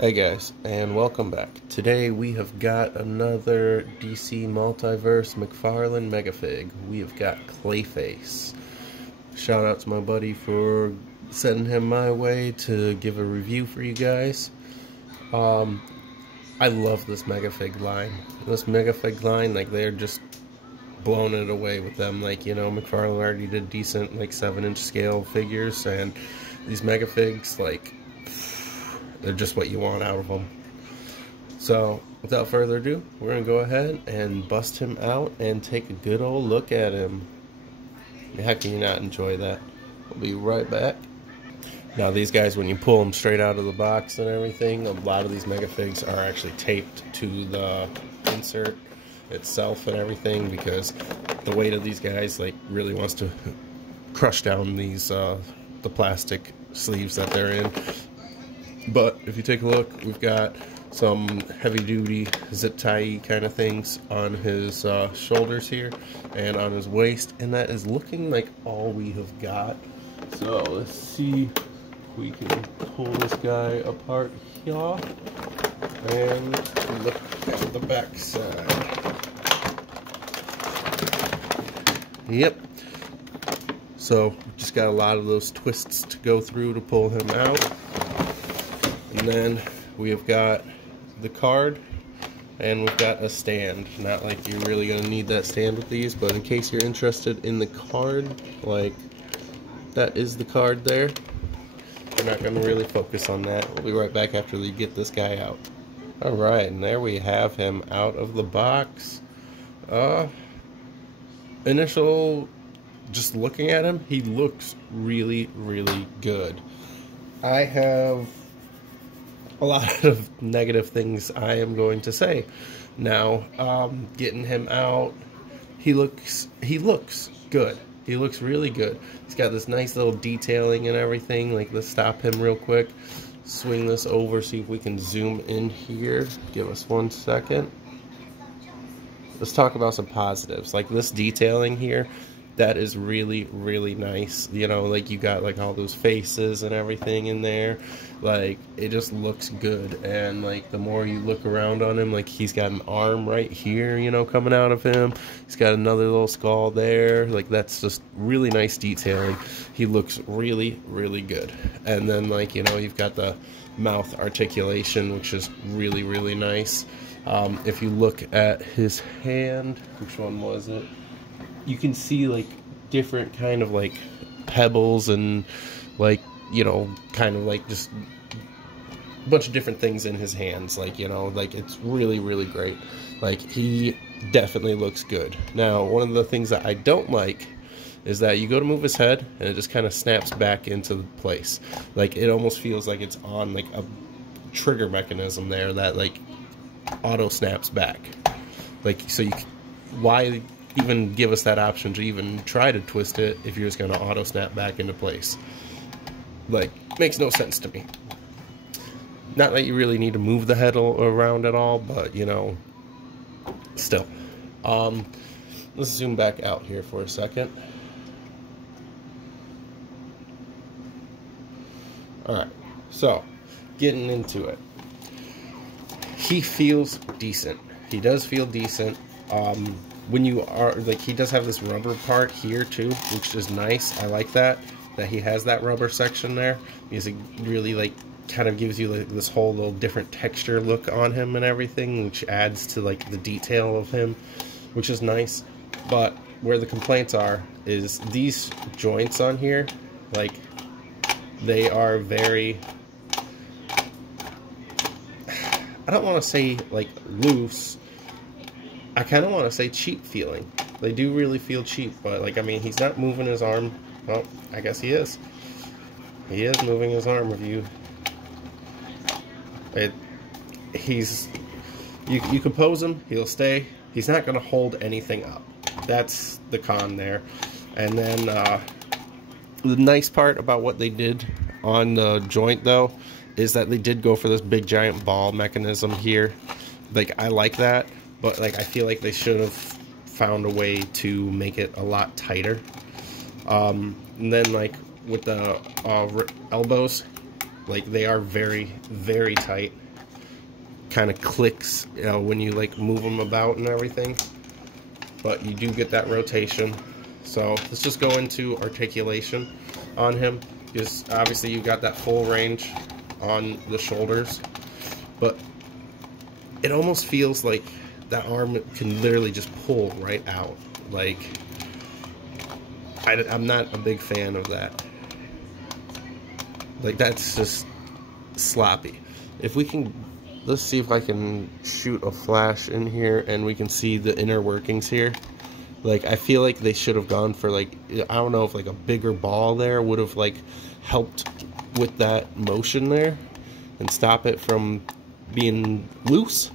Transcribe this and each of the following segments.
Hey guys, and welcome back. Today we have got another DC Multiverse Mcfarlane Megafig. We have got Clayface. Shout out to my buddy for sending him my way to give a review for you guys. I love this Megafig line. This Megafig line, like, they're just blowing it away with them. Like, you know, Mcfarlane already did decent, like, 7-inch scale figures, and these Megafigs, like, they're just what you want out of them. So, without further ado, we're going to go ahead and bust him out and take a good old look at him. How can you not enjoy that? We'll be right back. Now, these guys, when you pull them straight out of the box and everything, a lot of these Megafigs are actually taped to the insert itself and everything, because the weight of these guys, like, really wants to crush down these the plastic sleeves that they're in. But if you take a look, we've got some heavy-duty zip tie kind of things on his shoulders here and on his waist, and that is looking like all we have got. So let's see if we can pull this guy apart here and look at the back side. Yep. So just got a lot of those twists to go through to pull him out. And then we have got the card, and we've got a stand. Not like you're really going to need that stand with these, but in case you're interested in the card, like, that is the card there. We're not going to really focus on that. We'll be right back after we get this guy out. Alright, and there we have him out of the box. Initial, just looking at him, he looks really, really good. I have a lot of negative things I am going to say. Now, getting him out, he looks good. He looks really good. He's got this nice little detailing and everything. Like, let's stop him real quick. Swing this over, see if we can zoom in here. Give us 1 second. Let's talk about some positives. Like, this detailing here, that is really, really nice. You know, like, you got, like, all those faces and everything in there. Like, it just looks good. And, like, the more you look around on him, like, he's got an arm right here, you know, coming out of him. He's got another little skull there. Like, that's just really nice detailing. He looks really, really good. And then, like, you know, you've got the mouth articulation, which is really, really nice. If you look at his hand, which one was it? You can see, like, different kind of, like, pebbles and, like, you know, kind of like just a bunch of different things in his hands. Like, you know, like, it's really, really great. Like, he definitely looks good. Now, one of the things that I don't like is that you go to move his head and it just kind of snaps back into place. Like, it almost feels like it's on, like, a trigger mechanism there that, like, auto snaps back. Like, so why even give us that option to even try to twist it if you're just going to auto snap back into place? Like, makes no sense to me. Not that you really need to move the head around at all, but, you know, still. Let's zoom back out here for a second. Alright, so, getting into it. He feels decent. He does feel decent. When you are, like, he does have this rubber part here too, which is nice. I like that he has that rubber section there, because it really, like, kind of gives you, like, this whole little different texture look on him and everything, which adds to, like, the detail of him, which is nice. But where the complaints are is these joints on here, like, they are very, I don't want to say, like, loose. I kind of want to say cheap feeling. They do really feel cheap, but, like, I mean, he's not moving his arm. Well, I guess he is. He is moving his arm with you. You can pose him, he'll stay. He's not going to hold anything up. That's the con there. And then, the nice part about what they did on the joint, though, is that they did go for this big giant ball mechanism here. Like, I like that, but, like, I feel like they should have found a way to make it a lot tighter. And then, like, with the elbows, Like, they are very, very tight. Kind of clicks, you know, when you like move them about and everything. But you do get that rotation. So let's just go into articulation on him, because obviously you got that full range on the shoulders, but it almost feels like that arm can literally just pull right out. Like, I'm not a big fan of that. Like, that's just sloppy. If we can, let's see if I can shoot a flash in here and we can see the inner workings here. Like, I feel like they should have gone for, like, I don't know if like a bigger ball there would have like helped with that motion there and stop it from being loose,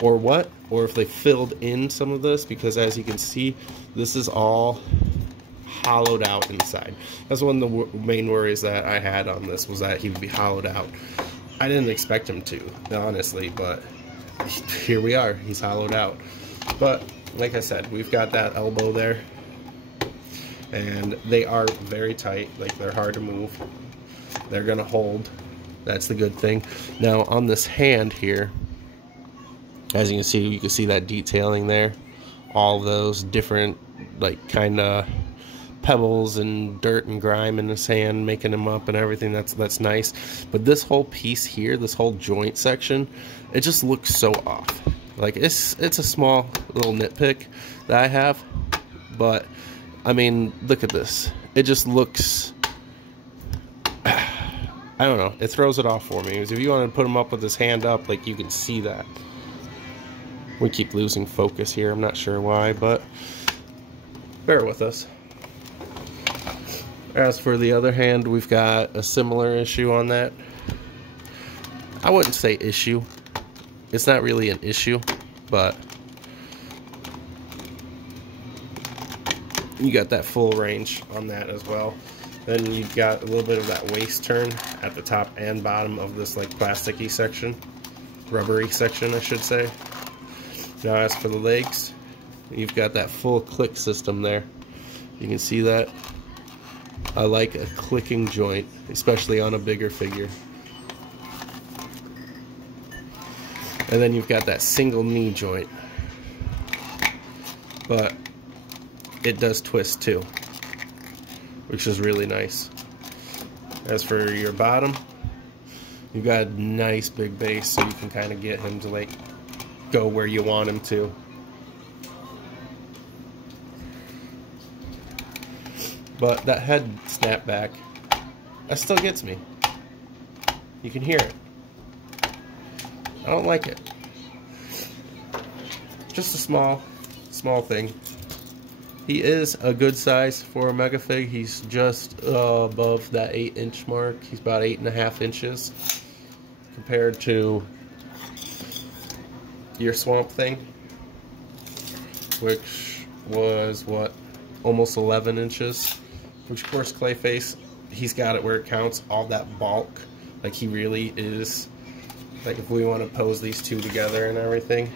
or what, or if they filled in some of this, because as you can see, this is all hollowed out inside. That's one of the main worries that I had on this, was that he would be hollowed out. I didn't expect him to, honestly, but here we are. He's hollowed out. But like I said, we've got that elbow there, and they are very tight. Like, they're hard to move. They're gonna hold. That's the good thing. Now on this hand here, as you can see that detailing there. All those different, like, kind of pebbles and dirt and grime in his hand, making him up and everything. That's nice. But this whole piece here, this whole joint section, it just looks so off. Like, it's a small little nitpick that I have, but I mean, look at this. It just looks, I don't know, it throws it off for me. Because if you want to put him up with his hand up, like, you can see that. We keep losing focus here. I'm not sure why, but bear with us. As for the other hand, we've got a similar issue on that. I wouldn't say issue. It's not really an issue, but you got that full range on that as well. Then you got a little bit of that waist turn at the top and bottom of this, like, plasticky section, rubbery section, I should say. Now as for the legs, you've got that full click system there. You can see that. I like a clicking joint, especially on a bigger figure. And then you've got that single knee joint, but it does twist too, which is really nice. As for your bottom, you've got a nice big base, so you can kind of get him to, like, go where you want him to. But that head snap back, that still gets me. You can hear it. I don't like it. Just a small thing. He is a good size for a Megafig. He's just above that 8-inch mark. He's about 8.5 inches compared to your Swamp Thing, which was what, almost 11 inches. Which, of course, Clayface, he's got it where it counts. All that bulk, like, he really is. Like, if we want to pose these two together and everything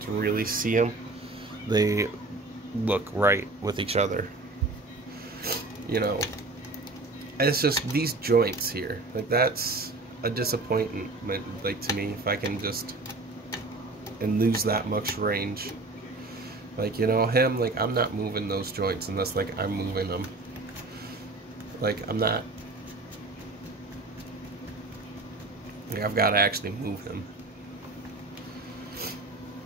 to really see them, they look right with each other. You know, and it's just these joints here. Like, that's a disappointment, like, to me, if I can just and lose that much range. Like, you know, him, like, I'm not moving those joints unless, like, I'm moving them. Like, I'm not, like, I've got to actually move him.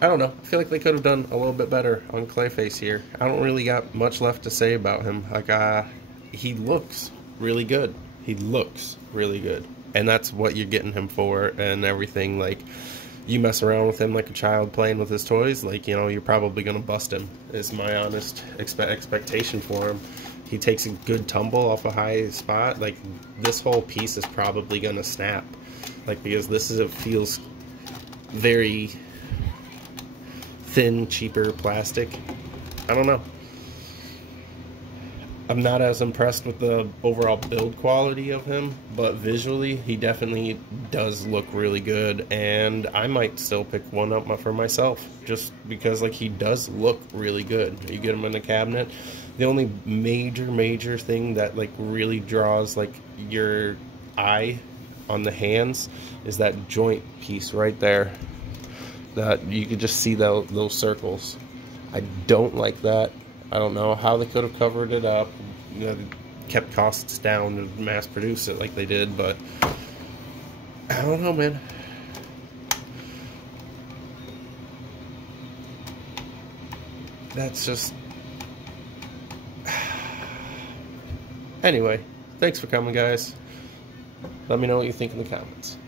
I don't know. I feel like they could have done a little bit better on Clayface here. I don't really got much left to say about him. Like, he looks really good. He looks really good. And that's what you're getting him for and everything. Like, you mess around with him like a child playing with his toys, like, you know, you're probably going to bust him, is my honest expectation for him. He takes a good tumble off a high spot. Like, this whole piece is probably going to snap. Like, because this is, it feels very thin, cheaper plastic. I don't know. I'm not as impressed with the overall build quality of him, but visually, he definitely does look really good, and I might still pick one up for myself, just because, like, he does look really good. You get him in the cabinet. The only major thing that, like, really draws, like, your eye on the hands is that joint piece right there. That you could just see those circles. I don't like that. I don't know how they could have covered it up, you know, kept costs down to mass produce it like they did, but I don't know, man. That's just... Anyway, thanks for coming, guys. Let me know what you think in the comments.